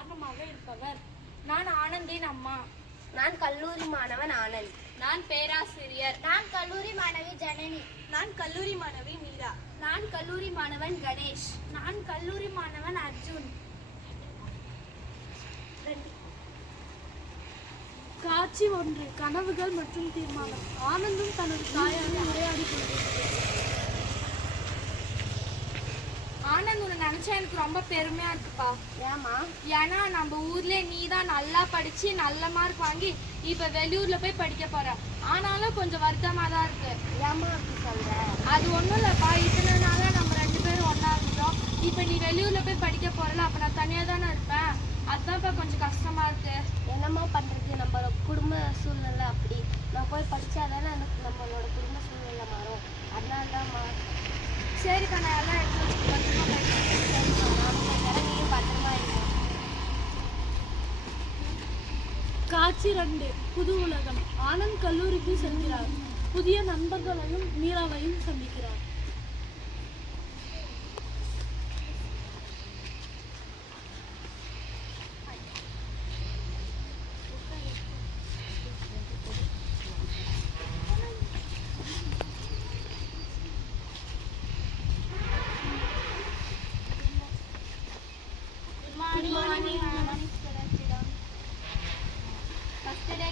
காரணமாக இருப்பவர். நான் ஆனந்தின் அம்மா. நான் கல்லூரி மாணவன் ஆனந்த். நான் பேராசிரியர். நான் கல்லூரி மாணவி ஜனனி. நான் கல்லூரி மாணவி மீரா. நான் கல்லூரி மாணவன் கணேஷ். நான் கல்லூரி மாணவன் அர்ஜுன். காட்சி 1. கனவுகள் மற்றும் தீர்மானம். ஆனந்தும் தனது தாயாரும் உரையாடி கொண்டிருக்கிறார். ஆனந்த், உன்னை நினைச்சா எனக்கு ரொம்ப பெருமையா இருக்குப்பா. ஏமா? ஏன்னா நம்ம ஊர்ல நீ தான் நல்லா படிச்சு நல்ல மார்க் வாங்கி இப்ப வெளியூர்ல போய் படிக்க போற. ஆனாலும் கொஞ்சம் வருத்தமா தான் இருக்கு. ஏமா அப்படி சொல்ற? அது ஒண்ணும் இல்லப்பா, இத்தனை நாளா நம்ம 2 பேரும் ஒன்னா இருந்தோம். இப்ப நீ வெளியூர்ல போய் படிக்க போறல, அப்ப நான் தனியா தானே இருப்பேன். அதுதான்ப்பா கொஞ்சம் கஷ்டமா இருக்கு. என்னமோ பண்றது, நம்ம குடும்ப சூழ்நிலை அப்படி. நான் போய் படிச்சாதானே நம்மளோட குடும்ப சூழ்நிலை மாறும். அதனால தான். சரிப்பா, நான் எல்லாம் எடுத்து பத்திரமா நீயும் பத்திரமா இருக்கும். காட்சி 2. புது உலகம். ஆனந்த் கல்லூரிக்கு செல்கிறார். புதிய நண்பர்களையும் மீராவையும் சந்திக்கிறார்.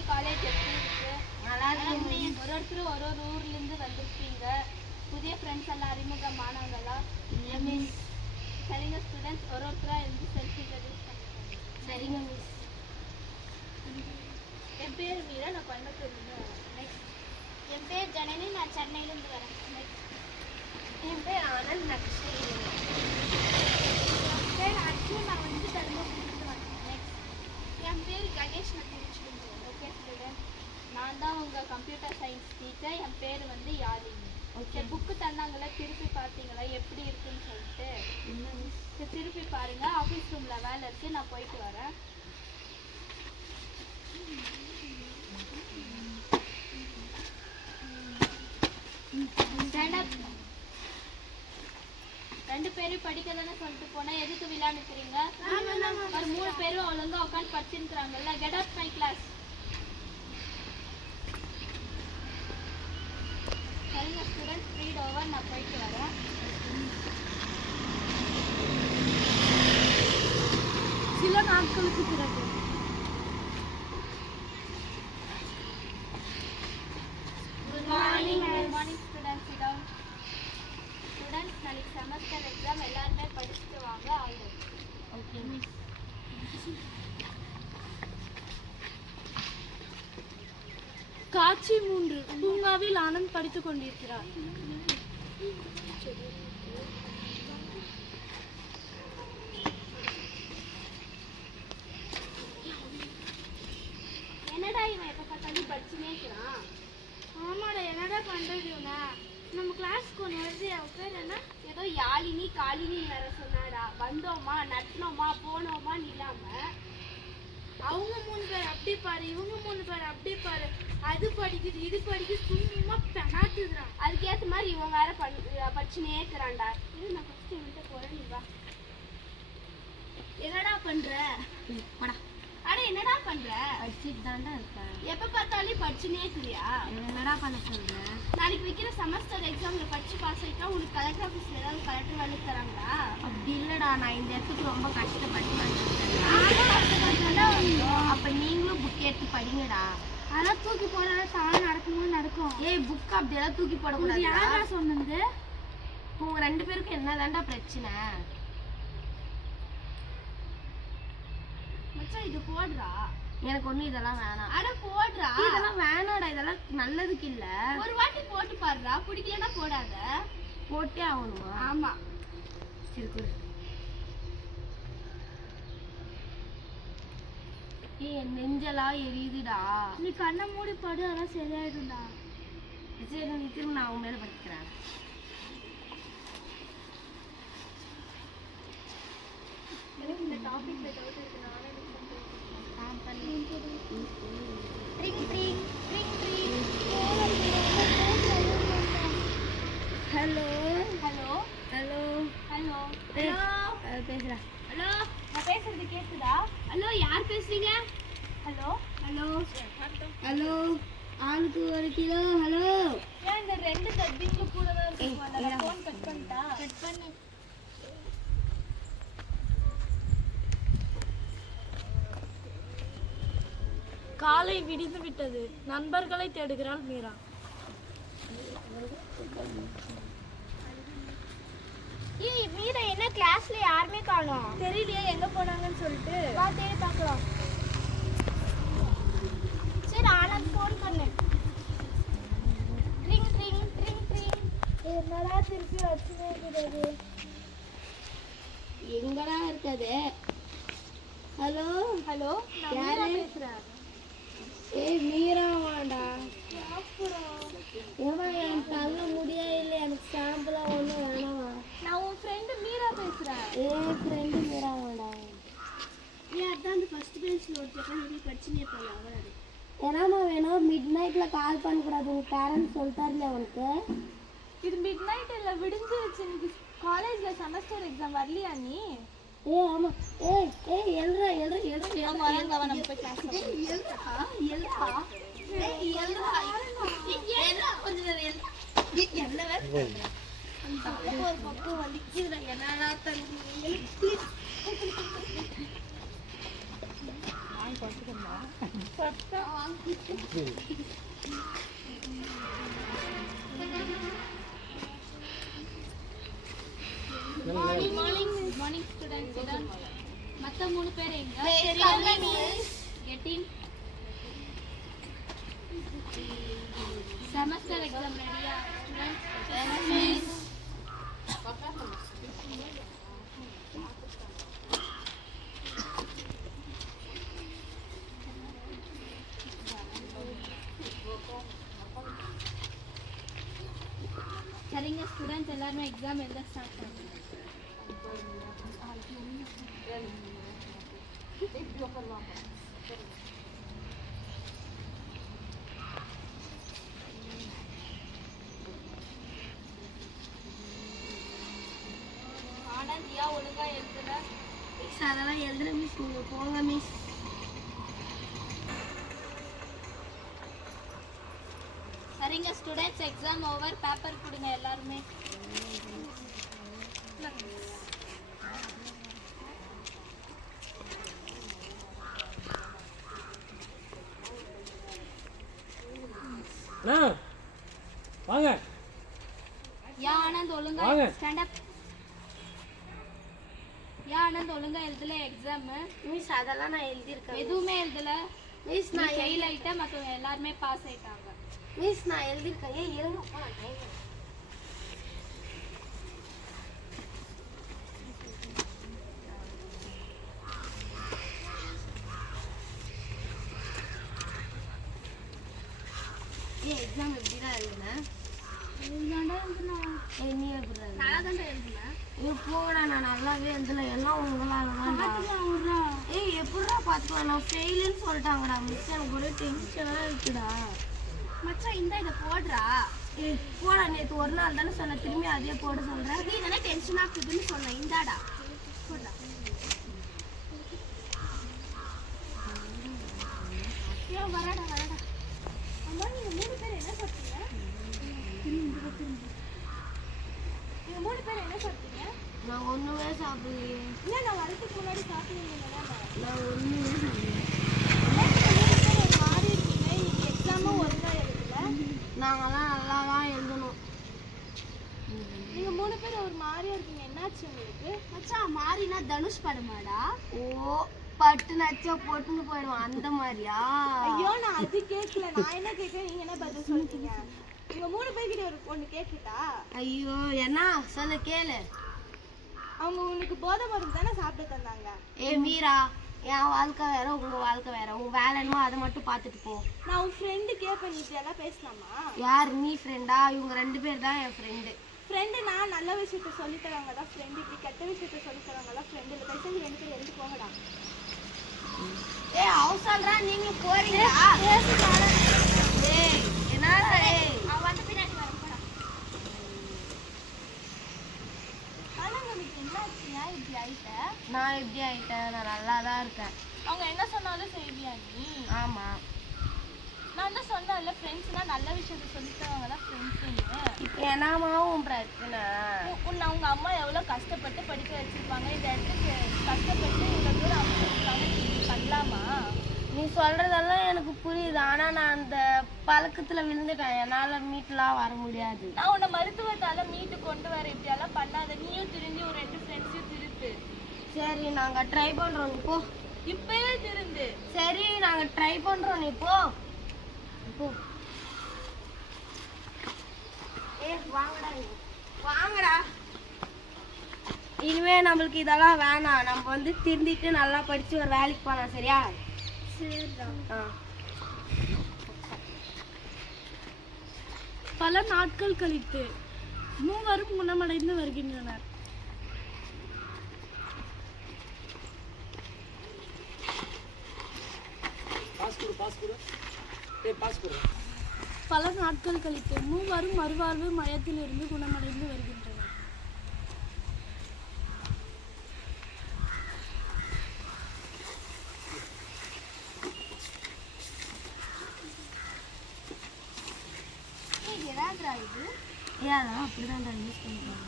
காலேஜ் எப்படி இருக்கு? நல்லா இருக்கு. ஒருத்தர் ஒரு ஊர்ல இருந்து வந்திருக்கீங்க. புதிய ஃப்ரெண்ட்ஸ் எல்லாம் அறிமுகமானவங்களா? சரிங்க ஸ்டூடெண்ட்ஸ், ஒருத்தரா இருந்து செல்ஃபி சரிங்க மிஸ். என் பேர் மீரா, நான் கோயம்புத்தூர்லேருந்து வரேன். நெக்ஸ்ட். என் பேர் ஜனனி, நான் சென்னையிலேருந்து வரேன். நெக்ஸ்ட். என் பேர் ஆனந்த், நான் கிருஷ்ணகிரியிலேருந்து. என் பேர் அர்ஜுன், நான் வந்து தருமபுரியிலேருந்து வரேன். நெக்ஸ்ட். என் பேர் கணேஷ், நான் திருச்சிலேருந்து வரேன். ஓகே ஸ்டூடெண்ட், நான் தான் உங்கள் கம்ப்யூட்டர் சயின்ஸ் டீச்சர். என் பேர் வந்து யாழினி. ஓகே, புக்கு தந்தாங்கள, திருப்பி பார்த்தீங்களா எப்படி இருக்குன்னு சொல்லிட்டு? திருப்பி பாருங்க. ஆஃபீஸ் ரூமில் வேலை இருக்குது, நான் போயிட்டு வரேன். ரெண்டு பேரும் படிக்க தானே சொல்லிட்டு போனா எதுக்கு விளையாண்டுக்கிறீங்க? ஒரு 3 பேரும் ஒழுங்கா உட்காந்து படிச்சிருக்கிறாங்கல்ல. Get out my class. சரிங்க ஸ்டூடெண்ட்ஸ், ரீட் ஓவர், நான் போயிட்டு வரேன். சில நாட்களுக்கு பிறகு. Good morning students. Sit down. Students, நாளைக்கு செமஸ்டர் எக்ஸாம், எல்லாருமே படிச்சுட்டு வாங்க. All the best. ஓகே. காட்சி 3. பூங்காவில் ஆனந்த் படித்துக் கொண்டிருக்கிறார். என்னடா இவன் எப்ப பார்த்தாலும் படிச்சுனே இருக்கிறான்? ஆமாடா, என்னடா பண்றது இவனை? நம்ம கிளாஸ்க்கு ஒன்று வருது, அவன் பேர் என்ன? ஏதோ யாழினி காலினி வேற சொன்னாடா. வந்தோமா நட்டினோமா போனோமான்னு இல்லாம அவங்க 3 பேர் அப்படி பாரு, இவங்க 3 பேர் அப்படி பாரு, அது படிக்குது இது படிக்குது, சும்மா பெனாட்டுதுறான். அதுக்கேற்ற மாதிரி இவன் வேற படிச்சுனே இருக்கிறான்டா. இது நான் ஃபர்ஸ்ட் இவன்கிட்ட போறேன், நீ வா. என்னடா பண்ற? அட என்னடா பண்ற? படிச்சுட்டு தாண்டா இருக்கேன். எப்ப பார்த்தாலும் படிச்சுனே இருக்கிறியா? என்னடா பண்ண சொல்றேன்? நாளைக்கு வைக்கிற செமஸ்டர் எக்ஸாம்ல படிச்சு பாஸ் ஆயிட்டா உனக்கு கலெக்டர் ஆஃபீஸ்ல ஏதாவது கலெக்டர் வேலை தராங்களா? அப்படி இல்லடா, நான் இந்த இடத்துக்கு ரொம்ப கஷ்டப்பட்டு வந்திருக்கேன். அப்ப நீங்களும் புக் எடுத்து படிங்கடா. அதெல்லாம் தூக்கி போனா தானே நடக்கும்போது நடக்கும். ஏய், புக் அப்படியெல்லாம் தூக்கி போடக்கூடாது. யாரா சொன்னது? உங்க 2 பேருக்கும் என்னதான்டா பிரச்சனை? மச்சான், இது போடுறா. எனக்கு ஒண்ணு இதெல்லாம் வேணாம். அட போடுறா. இதெல்லாம் வேணாடா, இதெல்லாம் நல்லதுக்கு இல்ல. ஒரு வாட்டி போட்டு பாருடா, பிடிக்கலன்னா போடாத. போட்டே ஆகணுமா? ஆமா. சரி கொடு. ஏய், நெஞ்செல்லாம் எரியுதுடா. நீ கண்ணை மூடி பாடு, அதெல்லாம் சரியாயிடும்டா. சரி, நீ திரும்ப நான் உன் மேல படிக்கிறேன். இந்த டாபிக்ல டவுட் இருக்கு. நானே ஹலோ ஹலோ ஹலோ ஹலோ பேசுறேன். ஹலோ பேசுறது கேக்குதா? ஹலோ, யார் பேசுறீங்க? ஹலோ ஹலோ ஹலோ, ஆளுக்கு 1 கிலோ. ஹலோ, ஏன் இந்த 2 தப்பிங்க கூடவே இருக்கு? ஃபோன் கட் பண்ணிட்டா? கட் பண்ணு. காலை விடிந்து விட்டது. நண்பர்களை தேடுகிறாள் மீரா. ஏய் மீரா, என்ன கிளாஸ்ல யாருமே காணோம்? தெரியலையே எங்க போனாங்கன்னு சொல்லிட்டு. வா தேடி பார்க்கலாம். சரி, ஆனந்த் ஃபோன் பண்ணு. Drink drink drink drink. என்னடா திருப்பி வச்சுனே இருக்குது? எங்கடா இருக்குது? ஹலோ ஹலோ, நான் மீரா பேசுறேன். ஏய் மீரா வாடா. ஏமா என் தள்ள முடியா இல்லை, எனக்கு சாம்பிளா ஒன்றும் வேணாமா? நான் உன் ஃப்ரெண்டு மீரா பேசுறேன். ஏன் ஃப்ரெண்டு மீரா வாடா. ஏன் அதான் அந்த ஃபர்ஸ்ட் பெஞ்சில் ஒருத்தர் எப்படி படிச்சுன்னு இருப்பாங்க அவர். என்னம்மா வேணும்? மிட் நைட்டில் கால் பண்ணக்கூடாது, உங்கள் பேரண்ட்ஸ் சொல்லிட்டாருல உனக்கு. இது மிட் நைட் இல்ல, விடிஞ்சிருச்சு. இன்னைக்கு காலேஜ்ல செமஸ்டர் எக்ஸாம் வரலையா நீ? ஏய் ஆமாம். ஏய் ஏய் எழுறா எழுறா எழுறா ஆமா, வாங்க வா, நம்ம போய் கிளாஸ் ஒரு பக்கம் வலிக்குதுடா, என்னடா தண்ணி. Morning students. மத்த 3 பேர் எங்க? கெட்டின் செமஸ்டர் எக்ஸாம் ரெடியா ஸ்டூடெண்ட்ஸ்? சரிங்க ஸ்டூடெண்ட்ஸ், எல்லாரும் எக்ஸாம் எழுத ஸ்டார்ட் பண்ணுங்க. ஆனந்த் ஏன் ஒழுங்கா எழுதுற? மிஸ் அதெல்லாம் எழுதுற மிஸ், நீங்கள் போங்க மிஸ். சரிங்க ஸ்டூடெண்ட்ஸ், எக்ஸாம் ஓவர். பேப்பர் கொடுங்க எல்லாருமே. வாங்க. யா ஆனந்த் ஒழுங்கா வாங்க. Stand up. யா ஆனந்த் ஒழுங்கா எழுதல எக்ஸாம்? மிஸ் அதெல்லாம் நான் எழுதியிருக்கேன். எதுவுமே எழுதல. மிஸ் நான் நான் ஃபெயில் ஆயிட்டேன், மற்றவங்க எல்லாருமே பாஸ் ஆயிட்டாங்க. மிஸ் நான் எழுதியிருக்கேன். ஏன் இருங்கப்பா, டைம். ஏன் எக்ஸாம் எப்படிதான் எழுதுனேன்? ஏய் நீ எப்படி எழுதுன? ஏய் போடா, நான் நல்லாவே எழுதல, எல்லாம் உங்களால தான்டா. ஏய் எப்படிடா பார்த்துக்கலாம், நான் ஃபெயிலுன்னு சொல்லிட்டாங்கடா மிஸ். எனக்கு ஒரே டென்ஷனாக இருக்குடா. மச்சான் இந்த இதை போடுறா. ஏய் போடா, நேற்று ஒரு நாள் தானே சொன்ன, திரும்பி அதே போட சொல்கிறேன். நீ தானே டென்ஷன் ஆகுதுன்னு சொன்ன. இந்தாடா போடுறா. ஏன் வரடா வரடா. அம்மா நீங்க 3 பேர் என்ன சாப்பிட்டீங்க? நீங்க 3 பேர் என்ன சாப்பிட்டீங்க? நான் ஒன்றுமே சாப்பிடலையே. இல்லை, நான் வரதுக்கு முன்னாடி சாப்பிடுவீங்க. நான் ஒன்றுமே சாப்பிடல. ஒரு மாதிரி இருக்கீங்க. இன்னைக்கு எக்ஸாமும் ஒழுங்கா எழுதல. நாங்கெல்லாம் நல்லா தான் எழுதணும். நீங்க 3 பேர் ஒரு மாதிரியா இருக்கீங்க. என்னாச்சு உங்களுக்கு? மச்சான் மாறினா தனுஷ் படமாடா? ஓ பட்டு நச்சா போட்டுன்னு போயிடுவான் அந்த மாதிரியா? ஐயோ நான் அது கேட்கல. நான் என்ன கேட்க, நீங்க என்ன பதில் சொல்லிட்டீங்க? நீங்க 3 பேர்கிட்ட ஒரு பொண்ணு கேட்டுட்டா? ஐயோ என்ன சொல்ல கேளு. அவங்க உனக்கு போதை மருந்து தானே சாப்பிட தந்தாங்க. ஏ மீரா, என் வாழ்க்கை வேற உங்க வாழ்க்கை வேற. உங்க வேலை என்னமோ அதை மட்டும் பார்த்துட்டு போ. நான் உன் ஃப்ரெண்டு கேட்பேன், நீ இப்படியெல்லாம் பேசலாமா? யார் நீ ஃப்ரெண்டா? இவங்க 2 பேர் தான் என் ஃப்ரெண்டு. ஃப்ரெண்டு நான் நல்ல விஷயத்த சொல்லித்தரவங்க தான் ஃப்ரெண்டு. இப்படி கெட்ட விஷயத்த சொல்லித்தரவங்க தான் ஃப்ரெண்டு இல்லை. பேசுறது 2 பேர் எழுந்து போகடா. ஏ அவசரா நீங்களும் போறீங்களா? ஏய் என்னடா ஏய். அவன் வந்து பின்னாடி வர போடா. ஆனா உங்களுக்கு என்ன ஏன் இப்படி ஆயிட்ட? நான் எப்படி ஆயிட்டேன்? நான் நல்லா தான் இருக்கேன். அவங்க என்ன சொன்னாலும் செய்வியா நீ? ஆமாம். நான் தான் சொன்னேன்ல, ஃப்ரெண்ட்ஸ்னா நல்ல விஷயத்த சொல்லி தரவங்க தான் ஃப்ரெண்ட்ஸுன்னு. இப்போ என்னமா உன் பிரச்சனை? உன்னை அவங்க அம்மா எவ்வளோ கஷ்டப்பட்டு படிக்க வச்சிருப்பாங்க. இந்த இடத்துக்கு கஷ்டப்பட்டு இவ்வளோ தூரம் அமைச்சிருக்காங்க, நீ இப்படி பண்ணலாமா? நீ சொல்றதெல்லாம் எனக்கு புரியுது, ஆனா நான் அந்த பழக்கத்துல விழுந்துட்டேன். என்னால மீட்லாம் வர முடியாது. நான் உன்னை மருத்துவத்தால மீட்டு கொண்டு வர, இப்படியெல்லாம் பண்ணாத. நீயும் திருந்தி ஒரு 2 ஃப்ரெண்ட்ஸையும் திருத்து. சரி நாங்க ட்ரை பண்றோம், நீ போ. இப்பயே திருந்து. சரி நாங்க ட்ரை பண்றோம், நீ போ. போ. வாங்கடா நீ. வாங்கடா. இனிமே நம்மளுக்கு இதெல்லாம் வேணாம். நம்ம வந்து திருந்திட்டு நல்லா படிச்சு ஒரு வேலைக்கு போலாம், சரியா? பல நாட்கள் கழித்து மூவரும் குணமடைந்து வருகின்றனர். பல நாட்கள் கழித்து மூவரும் மறுவாழ்வு மையத்திலிருந்து குணமடைந்து வருகின்றனர். என்னடா இது? ஏன் அப்படிதான் யூஸ் பண்ணுறாங்க.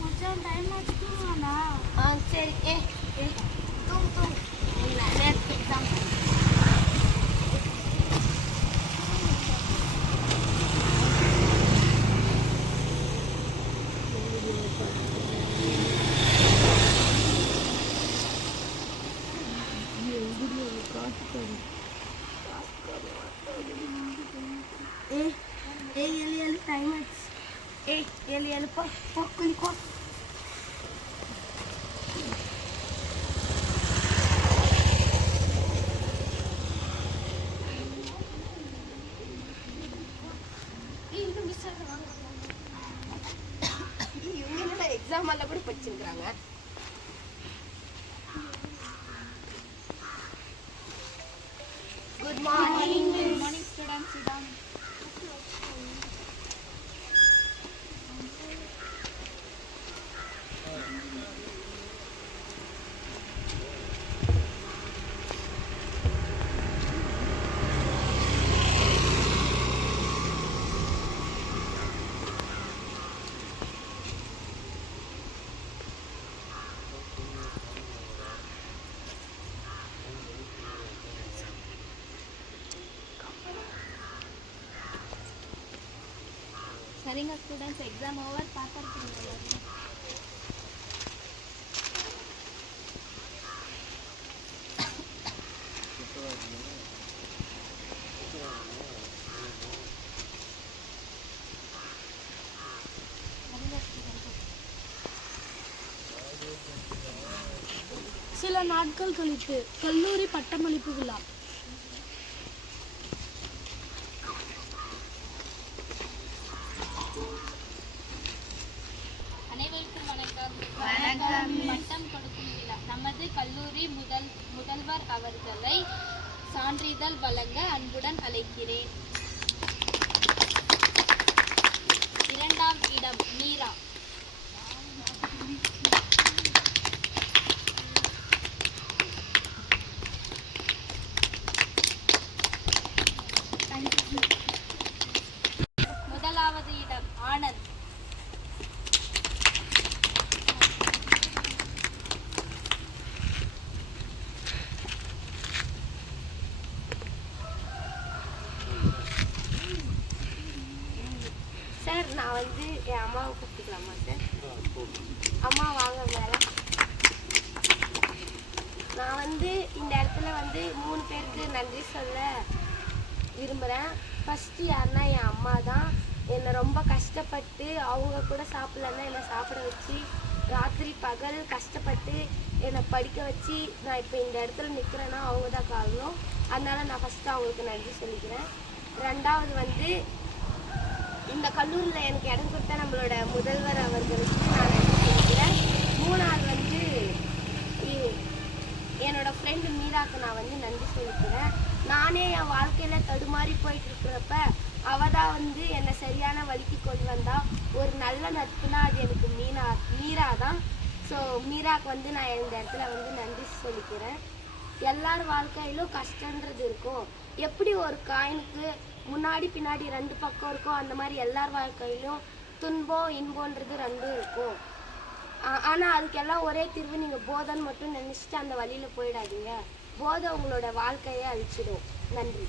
மச்சான் டைம் ஆச்சு, தூங்குவானா? சரி. தூங்கு. நேரத்துக்கு எக்ஸாம். ஏழு டைம் ஆச்சு. ஏழு போ குளிக்கோ. இவங்க என்னடா எக்ஸாம் எல்லாம் கூட படிச்சிருக்கிறாங்க. Good morning. Good morning, students. Sit down. சரிங்க ஸ்டூடெண்ட்ஸ், எக்ஸாம் ஓவர். பார்த்துருக்கீங்க. சில நாட்கள் கழித்து கல்லூரி பட்டமளிப்பு விழா. அனைவருக்கும் வணக்கம். பட்டம் கொடுக்கும் விழா. நமது கல்லூரி முதல்வர் அவர்களை சான்றிதழ் வழங்க அன்புடன் அழைக்கிறேன். 2ஆம் இடம் மீரா. முதலாவது இடம் ஆனந்த். சார் நான் வந்து என் அம்மாவை கூப்பிட்டுக்கலாமா சார்? அம்மா வாங்க மேலே. நான் வந்து இந்த இடத்துல வந்து 3 பேருக்கு நன்றி சொல்ல விரும்புகிறேன். ஃபஸ்ட்டு யாருன்னா என் அம்மா தான். என்னை ரொம்ப கஷ்டப்பட்டு அவங்க கூட சாப்பிட்லன்னா என்னை சாப்பிட வச்சு ராத்திரி பகல் கஷ்டப்பட்டு என்னை படிக்க வச்சு நான் இப்போ இந்த இடத்துல நிற்கிறேன்னா அவங்க தான் காரணம். அதனால் நான் ஃபஸ்ட்டு அவங்களுக்கு நன்றி சொல்லிக்கிறேன். 2வது வந்து இந்த கல்லூரியில் எனக்கு இடம் கொடுத்த நம்மளோட முதல்வர் அவர்களுக்கு நான் நன்றி சொல்லிக்கிறேன். 3வது வந்து என்னோடய ஃப்ரெண்டு மீராக்கு நான் வந்து நன்றி சொல்லிக்கிறேன். நானே என் வாழ்க்கையில் தடுமாறி போயிட்டு இருக்கிறப்ப அவள் தான் வந்து என்னை சரியான வழிக்கு கொண்டு வந்தா. ஒரு நல்ல நட்புனா அது எனக்கு மீரா தான். ஸோ மீராக்கு வந்து நான் இந்த இடத்துல வந்து நன்றி சொல்லிக்கிறேன். எல்லார் வாழ்க்கையிலும் கஷ்டன்றது இருக்கும். எப்படி ஒரு காயினுக்கு முன்னாடி பின்னாடி 2 பக்கம் இருக்கும், அந்த மாதிரி எல்லார் வாழ்க்கையிலும் துன்பம் இன்பம்ன்றது 2 இருக்கும். ஆனால் அதுக்கெல்லாம் ஒரே தீர்வு, நீங்கள் போதைன்னு மட்டும் நினச்சிட்டு அந்த வழியில் போயிடாதீங்க. போதை உங்களோட வாழ்க்கையை அழிச்சிடும். நன்றி.